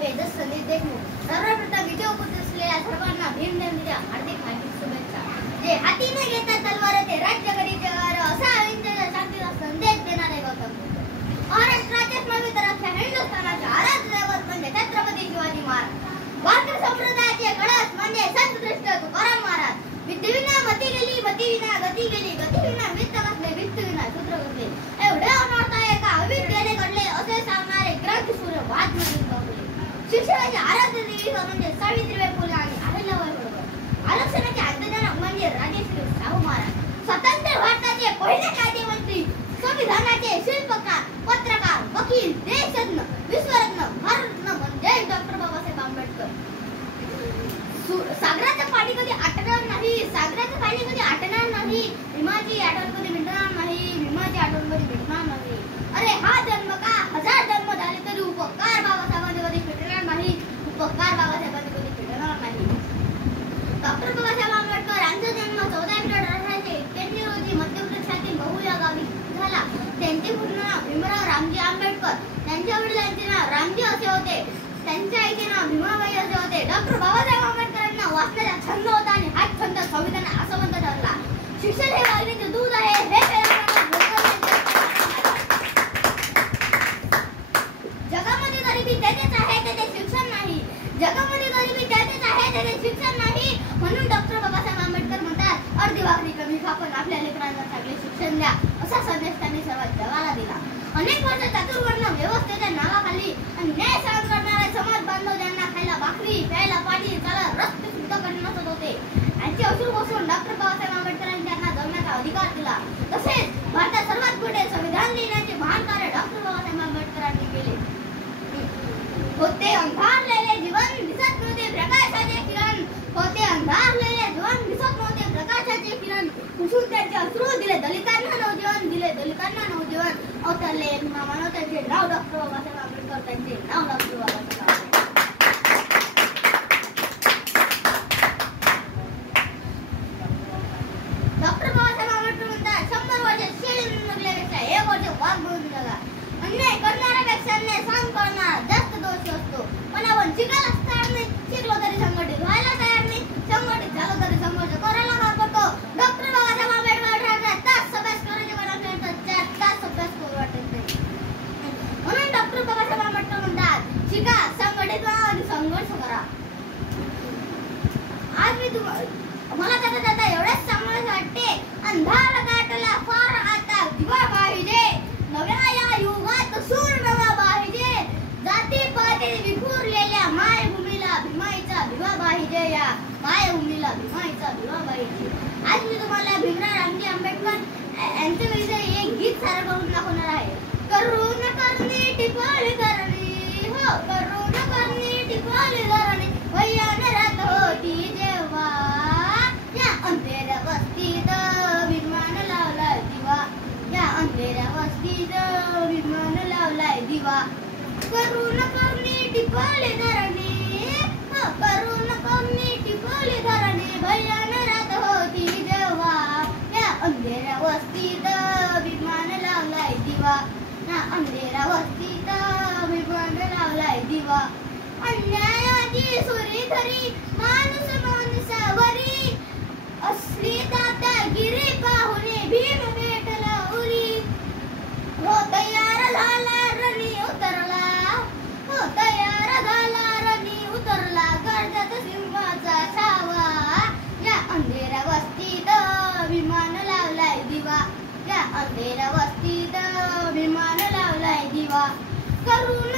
वेदस संदेश देशमुख सर्वप्रथम विजय उपस्थित असलेल्या सर्वांना भीमजयंतीच्या हार्दिक हार्दिक शुभेच्छा. जे हाती न घेता तलवार ते राज्य करी जगार असा अहिंसेचा शांतीचा संदेश देणारे गौतम बुद्ध. महाराष्ट्राचेच नव्हे तर अख्ख्या हिंदुस्थानाचे आराध्य दैवत म्हणजे छत्रपती शिवाजी महाराज. वारकरी संप्रदायाचे कळस म्हणजे संतश्रेष्ठ तुकाराम महाराज. विद्येविना मती गेली, मतीविना गती गेली, गतीविना वित्त कसले, वित्तविना सूत्र कसले. एवढे अनर्थ एका अविद्येने घडले असे सांगणारे ग्रंथ सूर्य वादमध्ये बघले. शिक्षणाचे आराध्य देवी म्हणजे सावित्रीबाई फुले आणि अहिल्याबाई होळकर. आरक्षणाचे आद्यजनक म्हणजे राजश्री शाहू महाराज. स्वतंत्र भारताचे पहिले कायदेमंत्री, संविधानाचे शिल्पकार, पत्रकार, वकील, देशरत्न, विश्वरत्न, भारतरत्न म्हणजे डॉक्टर बाबासाहेब आंबेडकर. सागराचं पाणी कधी आटणार नाही, सागराचं पाणी कधी आटणार नाही, भीमाची आठवण कधी मिटणार नाही, भीमाची आठवण कधी मिटणार नाही. अरे हा जन्म का हजार जन्म झाले तरी उपकार बाबासाहेबांचे कधी मिटणार नाही, उपकार बाबासाहेबांचे कधी मिटणार नाही. डॉक्टर बाबासाहेब आंबेडकर यांचा जन्म 14 एप्रिल 1881 रोजी मध्य प्रदेशातील महू या गावी झाला. त्यांचे पूर्ण नाव भीमराव रामजी आंबेडकर. त्यांच्या वडिलांचे नाव रामजी असे होते. त्यांच्या आईचे नाव भीमाबाई असे होते. डॉक्टर बाबासाहेब आंबेडकरांना वाचण्याचा छंद होता आणि हाच छंद संविधान आसवंत ठरला. शिक्षण हे वाघिणीचे दूध आहे हे जगामध्ये गरिबी त्याचेच आहे त्याचे शिक्षण नाही, जगामध्ये गरिबी त्याचेच आहे त्याचे शिक्षण नाही. म्हणून डॉक्टर बाबासाहेब आंबेडकर म्हणतात अर्धी भाकरी कमी खापण आपल्या लेकरांना चांगले शिक्षण द्या असा संदेश त्यांनी सर्व जगाला दिला. अनेक वर्ष चातुर्वर्ण व्यवस्थेच्या नावाखाली अन्याय सहन करणारे समाज बांधव ज्यांना खायला भाकरी, प्यायला पाणी, चालायला रस्ते शुद्ध करण्यात होते, यांचे अश्रू बसून डॉक्टर बाबासाहेब आंबेडकरांनी त्यांना जगण्याचा अधिकार दिला. तसेच भारतात सर्वात पुढे संविधान लिहिण्याचे महान कार्य डॉक्टर बाबासाहेब आंबेडकरांनी केले. होते अंधारलेले जीवन दिसत नव्हते प्रकाशाचे किरण, होते अंधारलेले जीवन दिसत नव्हते प्रकाशाचे किरण. कुठून त्यांचे अश्रू दिले दलितांना नवजीवन, दिले दलितांना नवजीवन. अवतरले एक मानव त्यांचे नाव डॉक्टर बाबासाहेब आंबेडकर, त्यांचे नाव डॉक्टर बाबासाहेब आंबेडकर. डॉक्टर बाबासाहेब आंबेडकर म्हणतात 100 वर्ष शेळी जगल्यापेक्षा 1 वर्ष वाघ म्हणून जगा. अन्याय करणाऱ्यापेक्षा अन्याय सहन करणारा जास्त दोषी असतो. पण आपण शिकायला तयार नाही, शिकलो तरी संघटित व्हायला तयार नाही, संघटित झालो तरी संघर्ष करायला घाबरतो. डॉक्टर बाबासाहेब आंबेडकर तास अभ्यास करायचे कोणाला 4 तास अभ्यास करू वाटत नाही. म्हणून डॉक्टर बाबासाहेब आंबेडकर म्हणतात शिका, संघटित व्हा आणि संघर्ष करा. आज मी मला जाता जाता एवढंच सांगायचं वाटते, अंधार गाठला फार आता दिवा पाहिजे, नव्या या युगात सूर नवा पाहिजे, जाती पाती विखुरलेल्या मायभूमीला भीमाईचा भिवा पाहिजे, या मायभूमीला भीमाईचा भिवा पाहिजे. आज मी तुम्हाला भीमराव रामजी आंबेडकर यांच्या विषयी एक गीत सादर करून दाखवणार आहे. करुण करणी टिपळी धरणी, हो करुण करणी टिपळी धरणी, वैयान रात होती जेव्हा, या अंधेऱ्या वस्तीत विमान लावलाय दिवा, या अंधेऱ्या वस्तीत विमान लावलाय दिवा. करुण करणी टिपळी धरणी, हो करुण करणी टिपळी धरणी, भयान रात होती जेव्हा, या अंधेऱ्या वस्तीत विमान लावलाय दिवा, या अंधेऱ्या वस्तीत विमान लावलाय दिवा. अन्यायाची सुरी धरी माणूस माणसावरी, असली दादागिरी पाहुणे भीम भेटला उरी. हो तयार झाला रणी उतरला, हो तयार झाला रणी उतरला, गर्जत सिंहाचा छावा, या अंधेऱ्या वस्तीत विमान लावलाय दिवा, या अंधेऱ्या वस्तीत विमान लावलाय दिवा. करुण